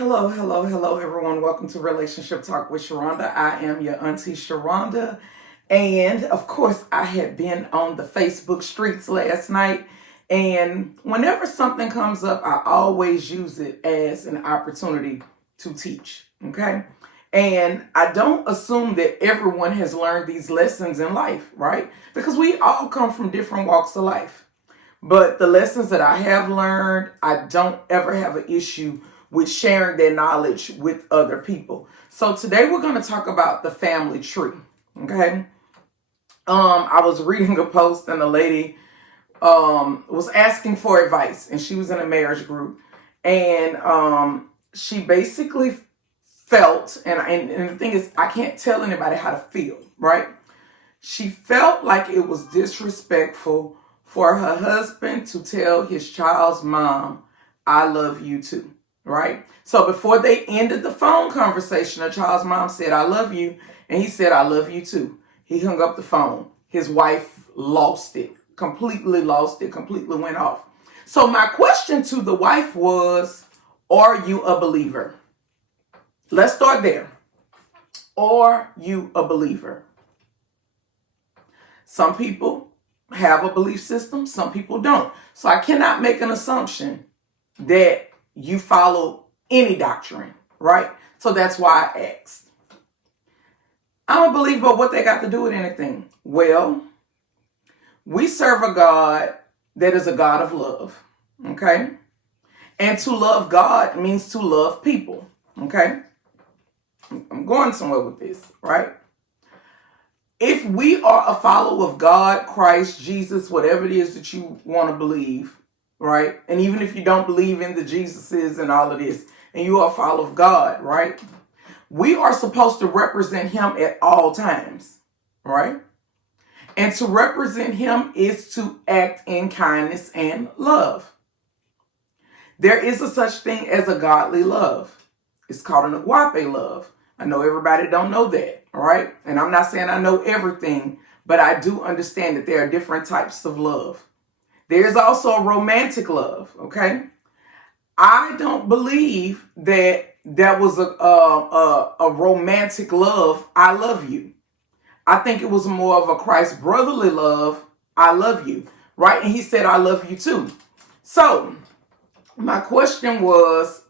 Hello, everyone. Welcome to Relationship Talk with Sharonda. I am your auntie Sharonda. And of course, I had been on the Facebook streets last night. And whenever something comes up, I always use it as an opportunity to teach. Okay. And I don't assume that everyone has learned these lessons in life, right? Because we all come from different walks of life. But the lessons that I have learned, I don't ever have an issue with sharing their knowledge with other people. So today we're going to talk about the family tree. Okay. I was reading a post and a lady was asking for advice, and she was in a marriage group, and she basically felt, and the thing is, I can't tell anybody how to feel, right? She felt like it was disrespectful for her husband to tell his child's mom, "I love you too," right? So before they ended the phone conversation, the child's mom said, "I love you," and he said, "I love you too." He hung up the phone. His wife completely went off. So my question to the wife was, are you a believer? Let's start there. Are you a believer? Some people have a belief system, some people don't. So I cannot make an assumption that you follow any doctrine, right? So that's why I asked. I'm a believer, but what they got to do with anything? Well, we serve a God that is a God of love, okay? And to love God means to love people, okay? I'm going somewhere with this, right? If we are a follower of God, Christ, Jesus, whatever it is that you want to believe, right? And even if you don't believe in the Jesuses and all of this, and you are a follower of God, right? We are supposed to represent him at all times, right? And to represent him is to act in kindness and love. There is a such thing as a godly love. It's called an agape love. I know everybody don't know that, all right? And I'm not saying I know everything, but I do understand that there are different types of love. There's also a romantic love, okay? I don't believe that was a romantic love, "I love you." I think it was more of a Christ brotherly love, "I love you," right? And he said, "I love you too." So my question was,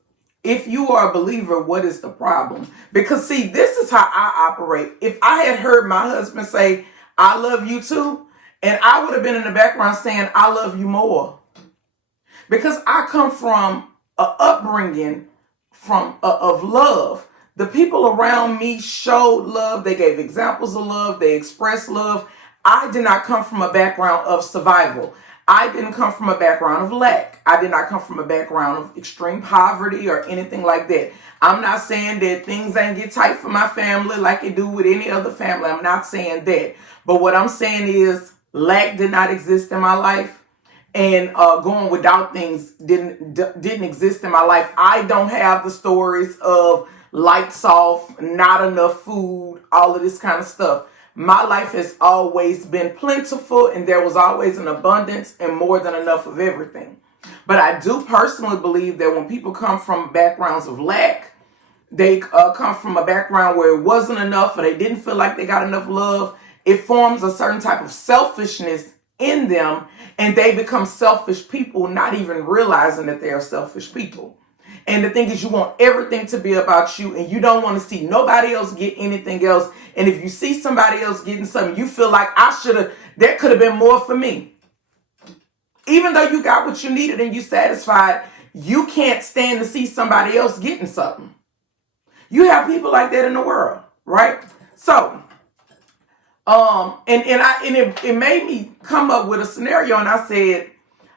if you are a believer, what is the problem? Because see, this is how I operate. If I had heard my husband say, "I love you too," and I would have been in the background saying, "I love you more." Because I come from an upbringing of love. The people around me showed love. They gave examples of love. They expressed love. I did not come from a background of survival. I didn't come from a background of lack. I did not come from a background of extreme poverty or anything like that. I'm not saying that things ain't get tight for my family like it do with any other family. I'm not saying that. But what I'm saying is lack did not exist in my life. And going without things didn't exist in my life. I don't have the stories of lights off, not enough food, all of this kind of stuff. My life has always been plentiful, and there was always an abundance and more than enough of everything. But I do personally believe that when people come from backgrounds of lack, they come from a background where it wasn't enough or they didn't feel like they got enough love, it forms a certain type of selfishness in them, and they become selfish people, not even realizing that they are selfish people. And the thing is, you want everything to be about you, and you don't want to see nobody else get anything else. And if you see somebody else getting something, you feel like that could have been more for me. Even though you got what you needed and you satisfied, you can't stand to see somebody else getting something. You have people like that in the world, right? So, it made me come up with a scenario, and I said,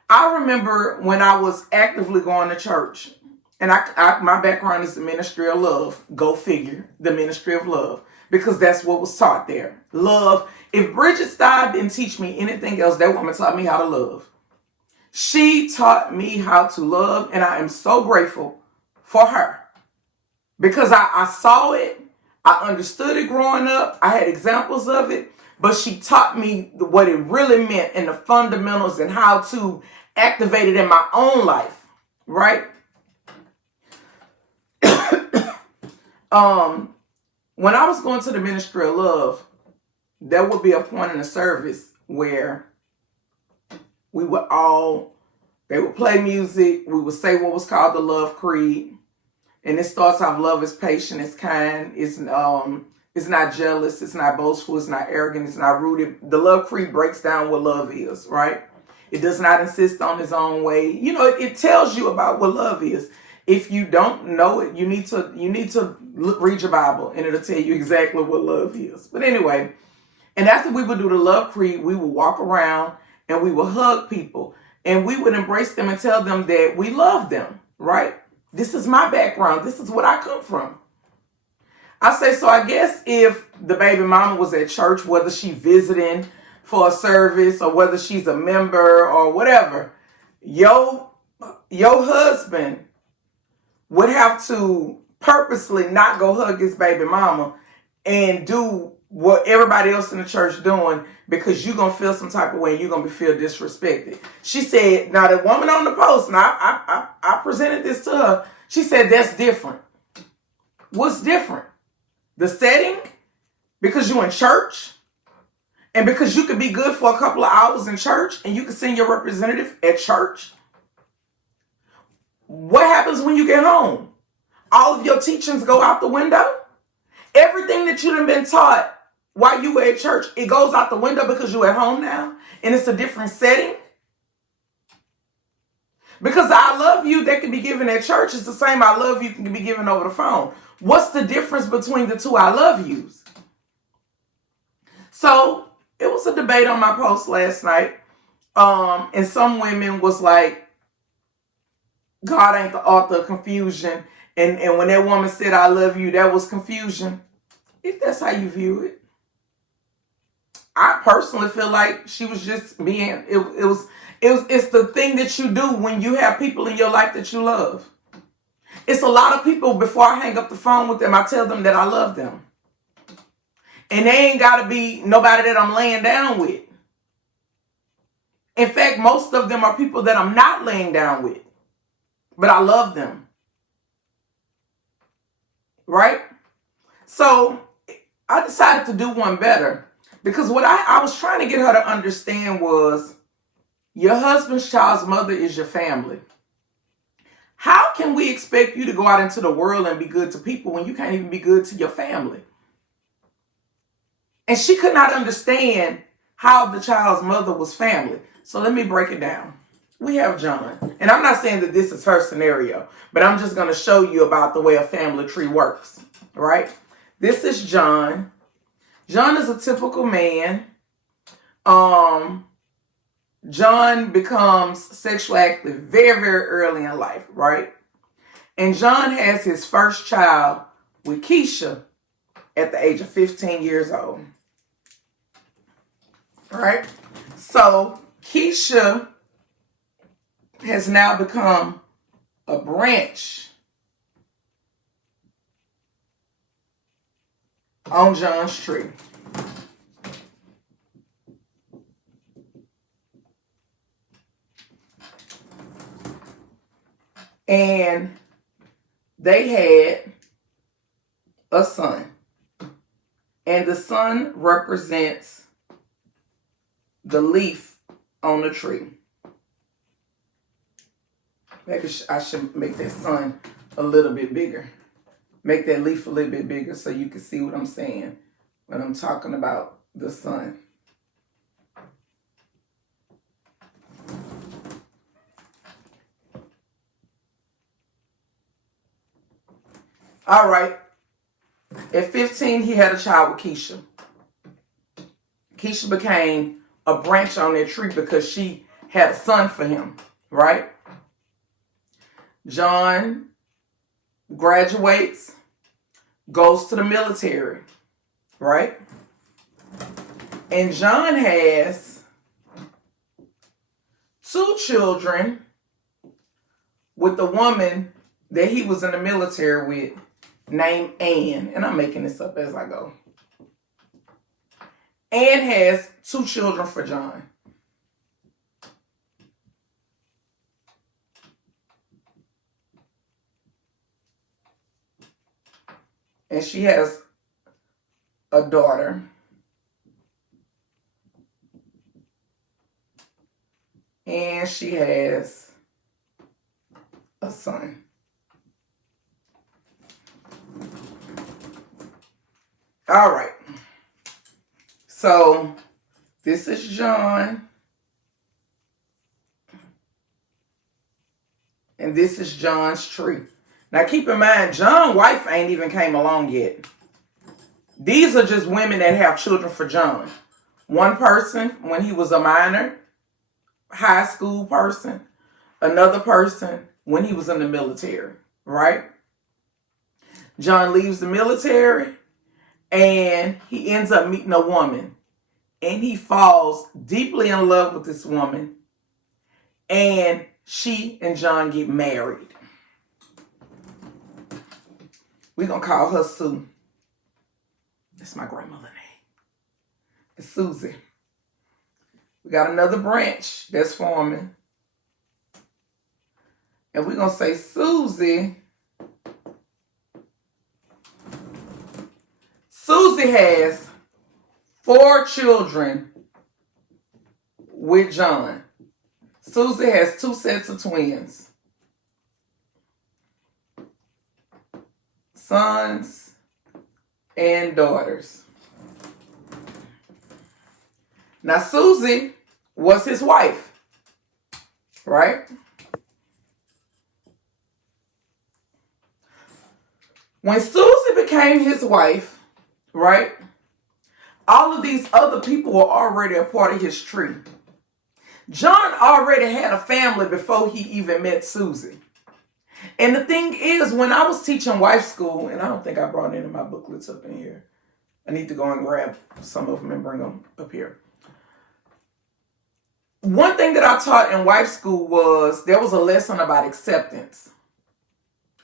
I remember when I was actively going to church, and my background is the ministry of love. Go figure, the ministry of love, because that's what was taught there. Love. If Bridget Stein didn't teach me anything else, that woman taught me how to love. She taught me how to love, and I am so grateful for her because I saw it. I understood it growing up. I had examples of it, but she taught me what it really meant and the fundamentals and how to activate it in my own life, right? When I was going to the ministry of love, there would be a point in the service where we would all, they would play music, we would say what was called the love creed, and it starts off: love is patient, it's kind, it's not jealous, it's not boastful, it's not arrogant, it's not rooted. The love creed breaks down what love is, right? It does not insist on its own way. You know, it tells you about what love is. If you don't know it, you need to read your Bible, and it'll tell you exactly what love is. But anyway, and after we would do the love creed, we would walk around and we would hug people, and we would embrace them and tell them that we love them, right? This is my background. This is what I come from. I say, so I guess if the baby mama was at church, whether she visiting for a service or whether she's a member or whatever, your husband would have to purposely not go hug his baby mama and do what everybody else in the church doing, because you're going to feel some type of way and you're going to feel disrespected. She said, now the woman on the post, and I presented this to her, she said, that's different. What's different? The setting? Because you're in church? And because you could be good for a couple of hours in church and you can send your representative at church? What happens when you get home? All of your teachings go out the window? Everything that you've been taught while you were at church, it goes out the window because you're at home now and it's a different setting? Because I love you that can be given at church is the same I love you can be given over the phone. What's the difference between the two I love yous? So it was a debate on my post last night. And some women was like, God ain't the author of confusion. And when that woman said, I love you, that was confusion. If that's how you view it. I personally feel like she was just being, it's the thing that you do when you have people in your life that you love. It's a lot of people, before I hang up the phone with them, I tell them that I love them. And they ain't got to be nobody that I'm laying down with. In fact, most of them are people that I'm not laying down with. But I love them. Right? So I decided to do one better. Because what I was trying to get her to understand was, your husband's child's mother is your family. How can we expect you to go out into the world and be good to people when you can't even be good to your family? And she could not understand how the child's mother was family. So let me break it down. We have John. And I'm not saying that this is her scenario, but I'm just going to show you about the way a family tree works. Right? This is John. John is a typical man. John becomes sexually active very, very early in life, right? And John has his first child with Keisha at the age of 15 years old. Right? So Keisha has now become a branch on John's tree. And they had a son. And the son represents the leaf on the tree. Maybe I should make that sun a little bit bigger. Make that leaf a little bit bigger so you can see what I'm saying when I'm talking about the sun. All right. At 15, he had a child with Keisha. Keisha became a branch on that tree because she had a son for him, right? John graduates, goes to the military, right? And John has 2 children with the woman that he was in the military with, named Ann. And I'm making this up as I go. Ann has 2 children for John. and she has a daughter. And she has a son. All right. So this is John. And this is John's tree. Now keep in mind, John's wife ain't even came along yet. These are just women that have children for John. One person when he was a minor, high school person. Another person when he was in the military, right? John leaves the military and he ends up meeting a woman. And he falls deeply in love with this woman. And she and John get married. We're going to call her Sue. That's my grandmother's name. It's Susie. We got another branch that's forming. And we're going to say Susie. Susie has 4 children with John. Susie has 2 sets of twins. Sons and daughters. Now, Susie was his wife, right? When Susie became his wife, right, all of these other people were already a part of his tree. John already had a family before he even met Susie. And the thing is, when I was teaching wife school, and I don't think I brought any of my booklets up in here. I need to go and grab some of them and bring them up here. One thing that I taught in wife school was there was a lesson about acceptance.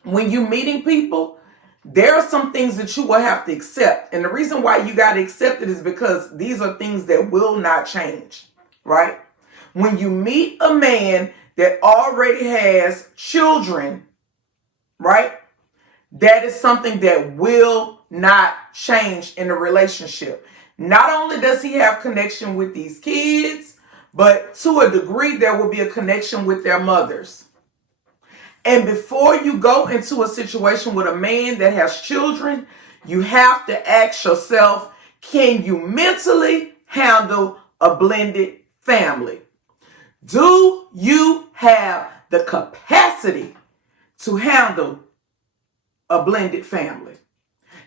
When you're meeting people, there are some things that you will have to accept. And the reason why you got to accept it is because these are things that will not change, right? When you meet a man that already has children, right? That is something that will not change in the relationship. Not only does he have connection with these kids, but to a degree, there will be a connection with their mothers. And before you go into a situation with a man that has children, you have to ask yourself, can you mentally handle a blended family? Do you have the capacity to handle a blended family?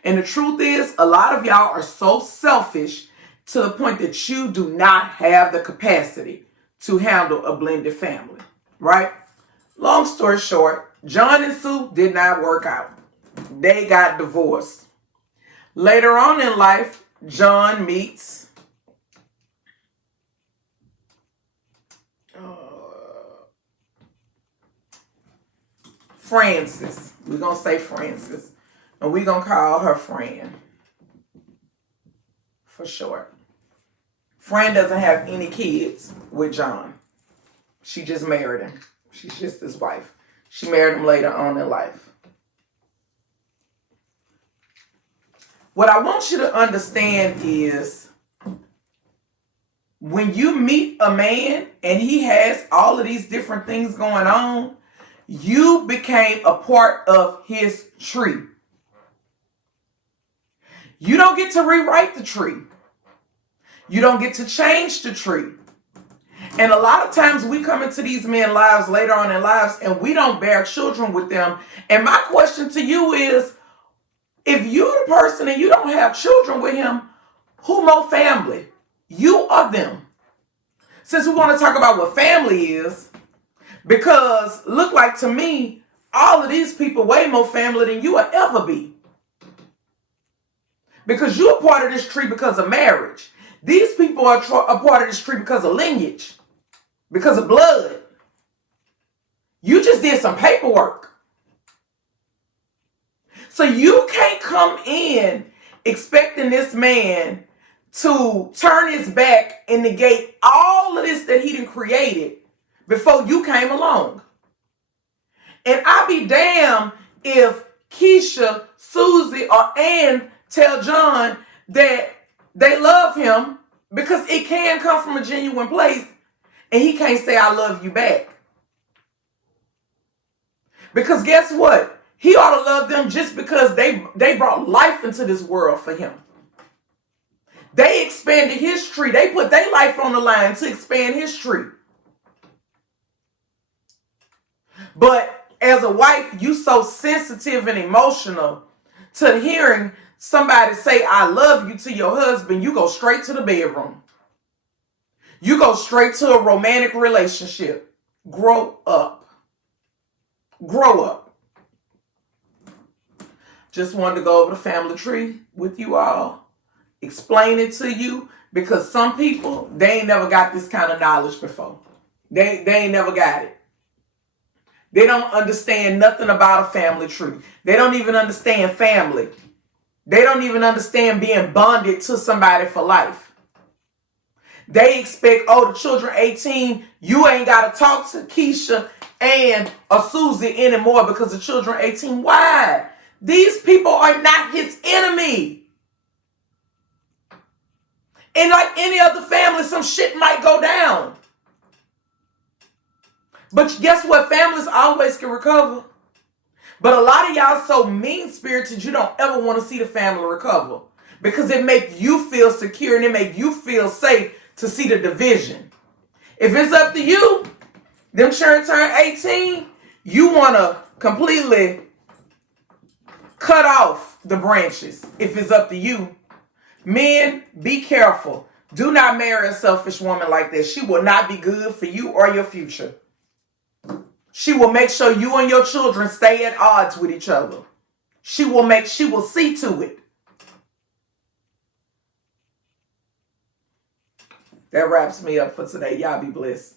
And the truth is, a lot of y'all are so selfish to the point that you do not have the capacity to handle a blended family, right? Long story short, John and Sue did not work out. They got divorced. Later on in life, John meets Frances. We're going to say Frances. And we're going to call her Fran for short. Fran doesn't have any kids with John. She just married him. She's just his wife. She married him later on in life. What I want you to understand is when you meet a man and he has all of these different things going on, you became a part of his tree. You don't get to rewrite the tree. You don't get to change the tree. And a lot of times we come into these men's lives later on in lives and we don't bear children with them. And my question to you is, if you're the person and you don't have children with him, who more family? You or them? Since we want to talk about what family is, because look like to me, all of these people way more family than you will ever be. Because you're a part of this tree because of marriage. These people are a part of this tree because of lineage, because of blood. You just did some paperwork. So you can't come in expecting this man to turn his back and negate all of this that he done created before you came along. And I'll be damned if Keisha, Susie, or Ann tell John that they love him, because it can come from a genuine place, and he can't say I love you back. Because guess what? He ought to love them just because they brought life into this world for him. They expanded his tree. They put their life on the line to expand his tree. But as a wife, you so sensitive and emotional to hearing somebody say, I love you to your husband, you go straight to the bedroom. You go straight to a romantic relationship. Grow up. Grow up. Just wanted to go over the family tree with you all. Explain it to you, because some people, they ain't never got this kind of knowledge before. They ain't never got it. They don't understand nothing about a family tree. They don't even understand family. They don't even understand being bonded to somebody for life. They expect, oh, the children 18, you ain't got to talk to Keisha and or Susie anymore because the children 18. Why? These people are not his enemy. And like any other family, some shit might go down. But guess what? Families always can recover. But a lot of y'all so mean-spirited, you don't ever want to see the family recover. Because it make you feel secure and it make you feel safe to see the division. If it's up to you, them children turn 18, you want to completely cut off the branches. If it's up to you. Men, be careful. Do not marry a selfish woman like this. She will not be good for you or your future. She will make sure you and your children stay at odds with each other. She will see to it. That wraps me up for today. Y'all be blessed.